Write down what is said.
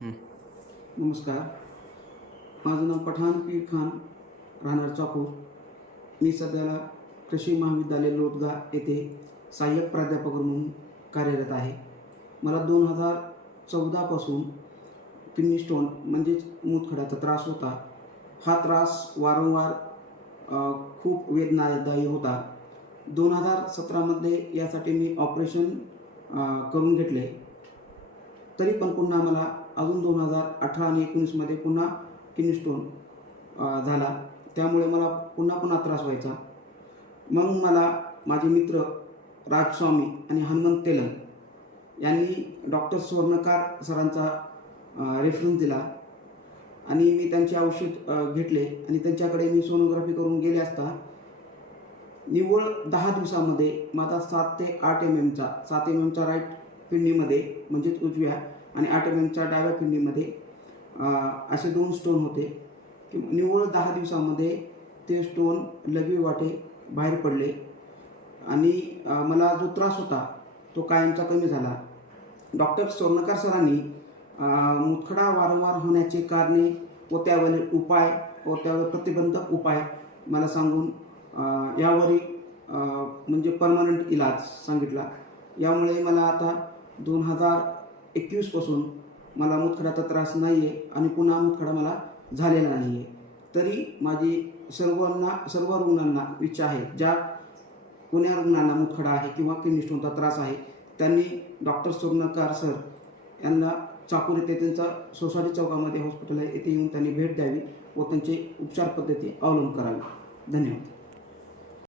हं. नमस्कार. माझं नाव पठाण पीर खान, राहणार चाकूर. मी सध्याला कृषी महाविद्यालय लोदगा येथे सहाय्यक प्राध्यापक म्हणून कार्यरत आहे. मला 2014पासून किडनी स्टोन म्हणजेच मूतखड्याचा त्रास होता. हा त्रास वारंवार खूप वेदनादायी होता. 2017मध्ये यासाठी मी ऑपरेशन करून घेतले. तरी पण पुन्हा मला अजून 2018 आणि 19मध्ये पुन्हा किडनी स्टोन झाला. त्यामुळे मला पुन्हा त्रास व्हायचा. मग मला माझे मित्र राजस्वामी आणि हनुमंत तेलंग यांनी डॉक्टर स्वर्णकार सरांचा रेफरन्स दिला आणि मी त्यांचे औषध घेतले आणि त्यांच्याकडे मी सोनोग्राफी करून गेले असता निव्वळ 10 दिवसामध्ये माझा 7 ते 8 MM चा राईट किडनीमध्ये म्हणजेच उजव्या आणि 8 MM डाव्या किडनीमध्ये असे 2 स्टोन होते. निव्वळ 10 दिवसामध्ये ते स्टोन लघवीवाटे बाहेर पडले आणि मला जो त्रास होता तो कायमचा कमी झाला. डॉक्टर स्वर्णकार सरांनी मूतखडा वारंवार होण्याचे कारणे व त्यावरील उपाय व त्यावर प्रतिबंधक उपाय मला सांगून यावरील म्हणजे परमनंट इलाज सांगितला. यामुळे मला आता 2021पासून मला मूतखड्याचा त्रास नाही आहे आणि पुन्हा मूतखडा मला झालेला नाही आहे. तरी माझी सर्व रुग्णांना इच्छा आहे, ज्या कोण्या रुग्णांना मूतखडा आहे किंवा किडनी स्टोनचा त्रास आहे त्यांनी डॉक्टर स्वर्णकार सर यांना चाकूर येथे त्यांचा सोसायटी चौकामध्ये हॉस्पिटल आहे, येथे येऊन त्यांनी भेट द्यावी व त्यांचे उपचार पद्धती अवलंब करावी. धन्यवाद.